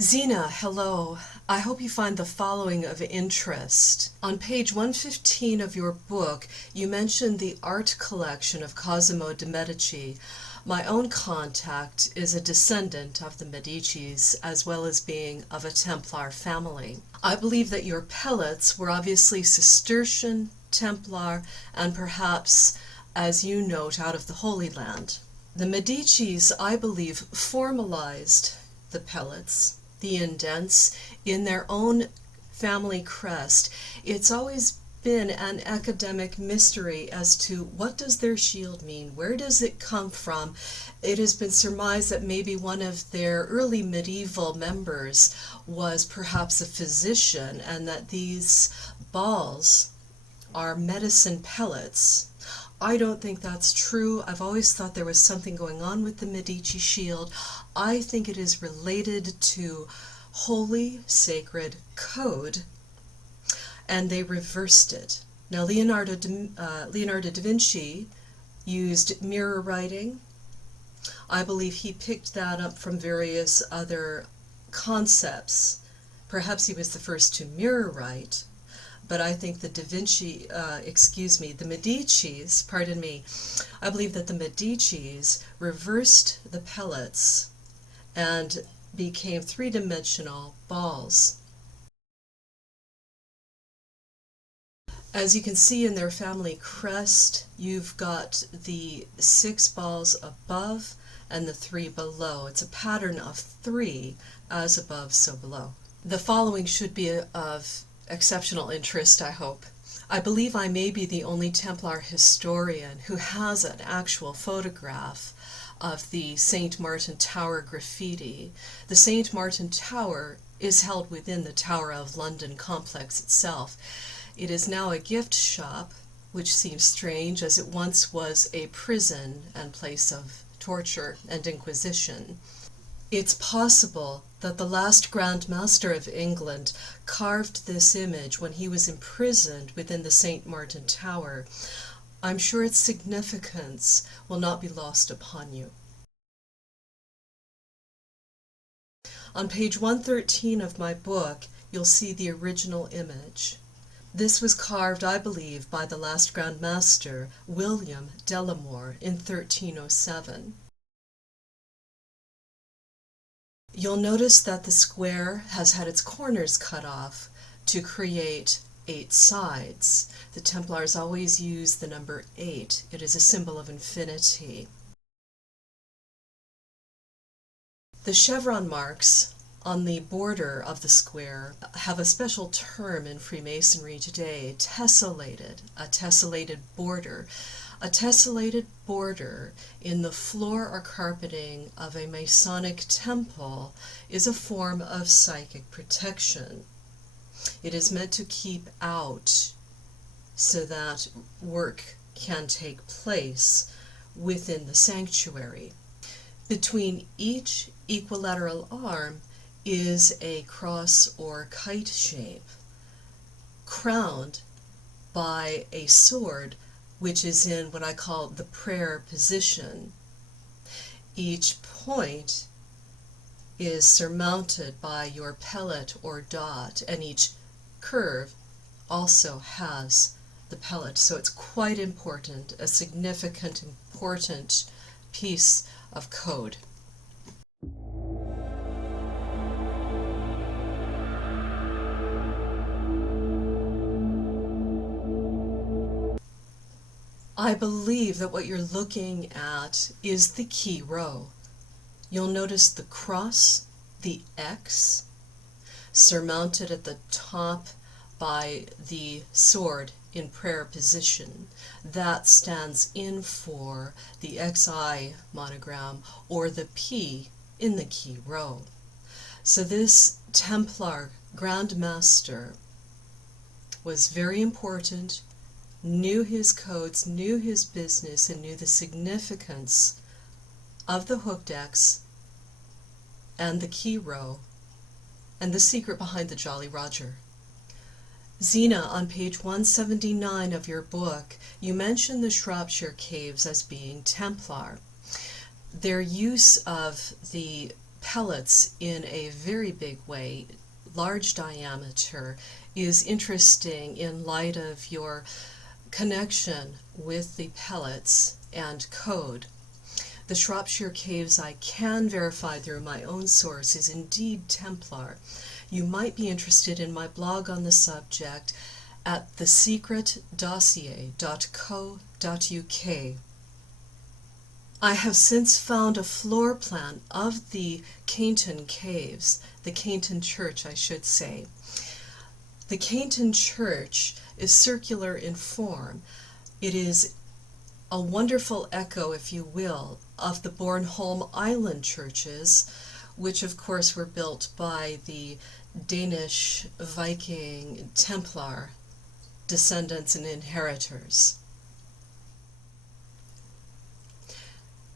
Zena, hello. I hope you find the following of interest. On page 115 of your book, you mentioned the art collection of Cosimo de' Medici. My own contact is a descendant of the Medicis, as well as being of a Templar family. I believe that your pellets were obviously Cistercian, Templar, and perhaps, as you note, out of the Holy Land. The Medicis, I believe, formalized the pellets, the indents, in their own family crest. It's always been an academic mystery as to what does their shield mean? Where does it come from? It has been surmised that maybe one of their early medieval members was perhaps a physician, and that these balls are medicine pellets. I don't think that's true. I've always thought there was something going on with the Medici shield. I think it is related to holy, sacred code, and they reversed it. Now, Leonardo da Vinci used mirror writing. I believe he picked that up from various other concepts. Perhaps he was the first to mirror write, but I think the the Medicis, pardon me, I believe that the Medicis reversed the pellets and became three-dimensional balls. As you can see in their family crest, you've got the 6 balls above and the 3 below. It's a pattern of 3, as above, so below. The following should be of exceptional interest, I hope. I believe I may be the only Templar historian who has an actual photograph of the St. Martin Tower graffiti. The St. Martin Tower is held within the Tower of London complex itself. It is now a gift shop, which seems strange as it once was a prison and place of torture and inquisition. It's possible that the last Grand Master of England carved this image when he was imprisoned within the St. Martin Tower. I'm sure its significance will not be lost upon you. On page 113 of my book, you'll see the original image. This was carved, I believe, by the last Grand Master, William Delamore, in 1307. You'll notice that the square has had its corners cut off to create 8 sides. The Templars always use the number 8. It is a symbol of infinity. The chevron marks on the border of the square have a special term in Freemasonry today, tessellated, a tessellated border. A tessellated border in the floor or carpeting of a Masonic temple is a form of psychic protection. It is meant to keep out so that work can take place within the sanctuary. Between each equilateral arm is a cross or kite shape, crowned by a sword which is in what I call the prayer position. Each point is surmounted by your pellet or dot, and each curve also has the pellet. So it's quite important, a significant, important piece of code. I believe that what you're looking at is the key row. You'll notice the cross, the X, surmounted at the top by the sword in prayer position. That stands in for the XI monogram, or the P in the key row. So this Templar Grand Master was very important, knew his codes, knew his business, and knew the significance of the hooked X and the key row and the secret behind the Jolly Roger. Zena, on page 179 of your book, you mention the Shropshire Caves as being Templar. Their use of the pellets in a very big way, large diameter, is interesting in light of your connection with the pellets and code. The Shropshire Caves, I can verify through my own source, is indeed Templar. You might be interested in my blog on the subject at thesecretdossier.co.uk. I have since found a floor plan of the Cainton Caves, the Cainton Church, I should say. The Cainton Church is circular in form. It is a wonderful echo, if you will, of the Bornholm Island churches, which of course were built by the Danish Viking Templar descendants and inheritors.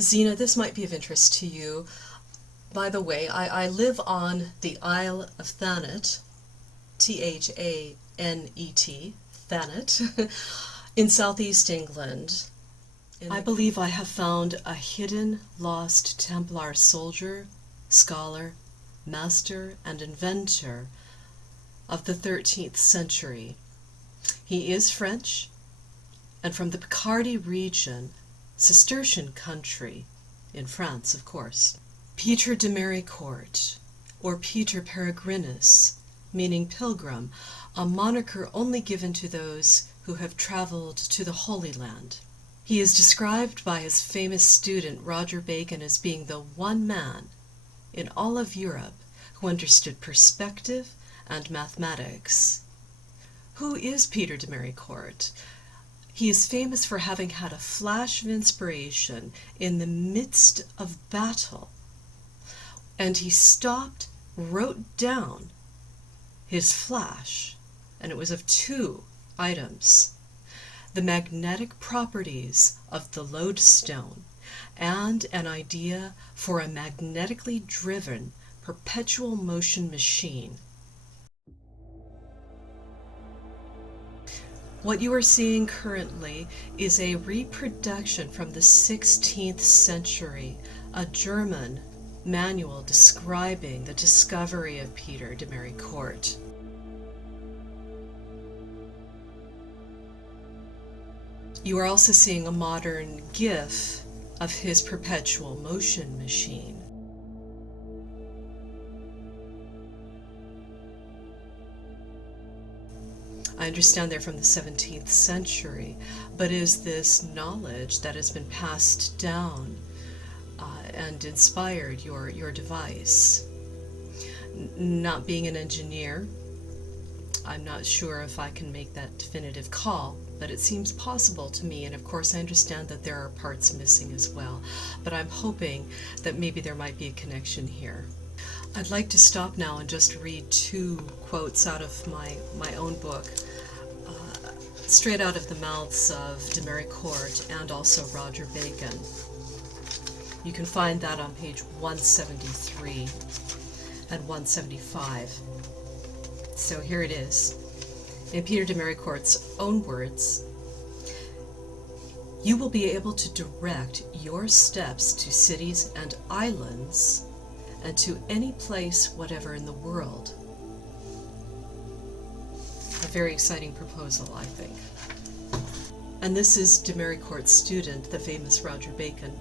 Zena, this might be of interest to you. By the way, I live on the Isle of Thanet, T-H-A-N-E-T, Thanet, in southeast England. I believe I have found a hidden, lost Templar soldier, scholar, master, and inventor of the 13th century. He is French, and from the Picardy region, Cistercian country, in France, of course. Peter de Maricourt, or Peter Peregrinus, meaning pilgrim, a moniker only given to those who have traveled to the Holy Land. He is described by his famous student Roger Bacon as being the one man in all of Europe who understood perspective and mathematics. Who is Peter de Maricourt? He is famous for having had a flash of inspiration in the midst of battle, and he stopped, wrote down his flash, and it was of two items: the magnetic properties of the lodestone and an idea for a magnetically driven perpetual motion machine. What you are seeing currently is a reproduction from the 16th century, a German manual describing the discovery of Peter de Maricourt. You are also seeing a modern GIF of his perpetual motion machine. I understand they're from the 17th century, but is this knowledge that has been passed down and inspired your device? Not being an engineer, I'm not sure if I can make that definitive call, but it seems possible to me, and of course I understand that there are parts missing as well, but I'm hoping that maybe there might be a connection here. I'd like to stop now and just read two quotes out of my own book, straight out of the mouths of de Maricourt and also Roger Bacon. You can find that on page 173 and 175. So here it is, in Peter de Maricourt's own words: "You will be able to direct your steps to cities and islands and to any place whatever in the world." A very exciting proposal, I think. And this is de Maricourt's student, the famous Roger Bacon.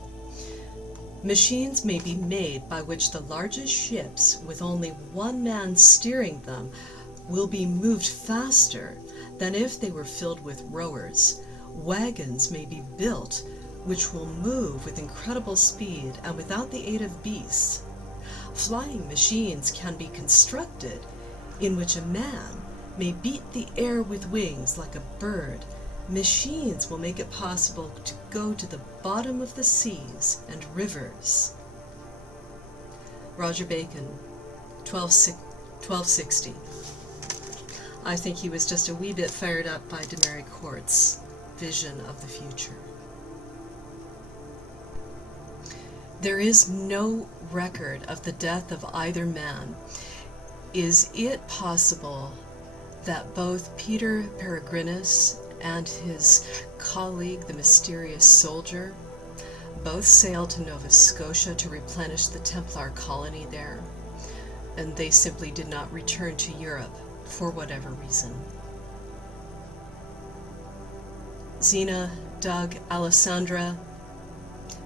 "Machines may be made by which the largest ships, with only one man steering them, will be moved faster than if they were filled with rowers. Wagons may be built which will move with incredible speed and without the aid of beasts. Flying machines can be constructed in which a man may beat the air with wings like a bird. Machines will make it possible to go to the bottom of the seas and rivers." Roger Bacon, 1260. I think he was just a wee bit fired up by de Maricourt's vision of the future. There is no record of the death of either man. Is it possible that both Peter Peregrinus and his colleague, the mysterious soldier, Both sailed to Nova Scotia to replenish the Templar colony there, and they simply did not return to Europe for whatever reason. Zena, Doug, Alessandra,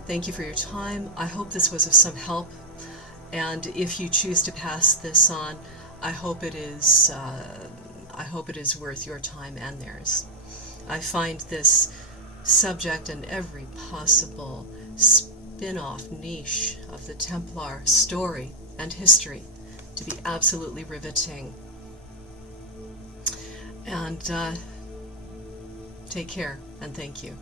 thank you for your time. I hope this was of some help, and if you choose to pass this on, I hope it is worth your time and theirs. I find this subject and every possible spin-off niche of the Templar story and history to be absolutely riveting. And take care, and thank you.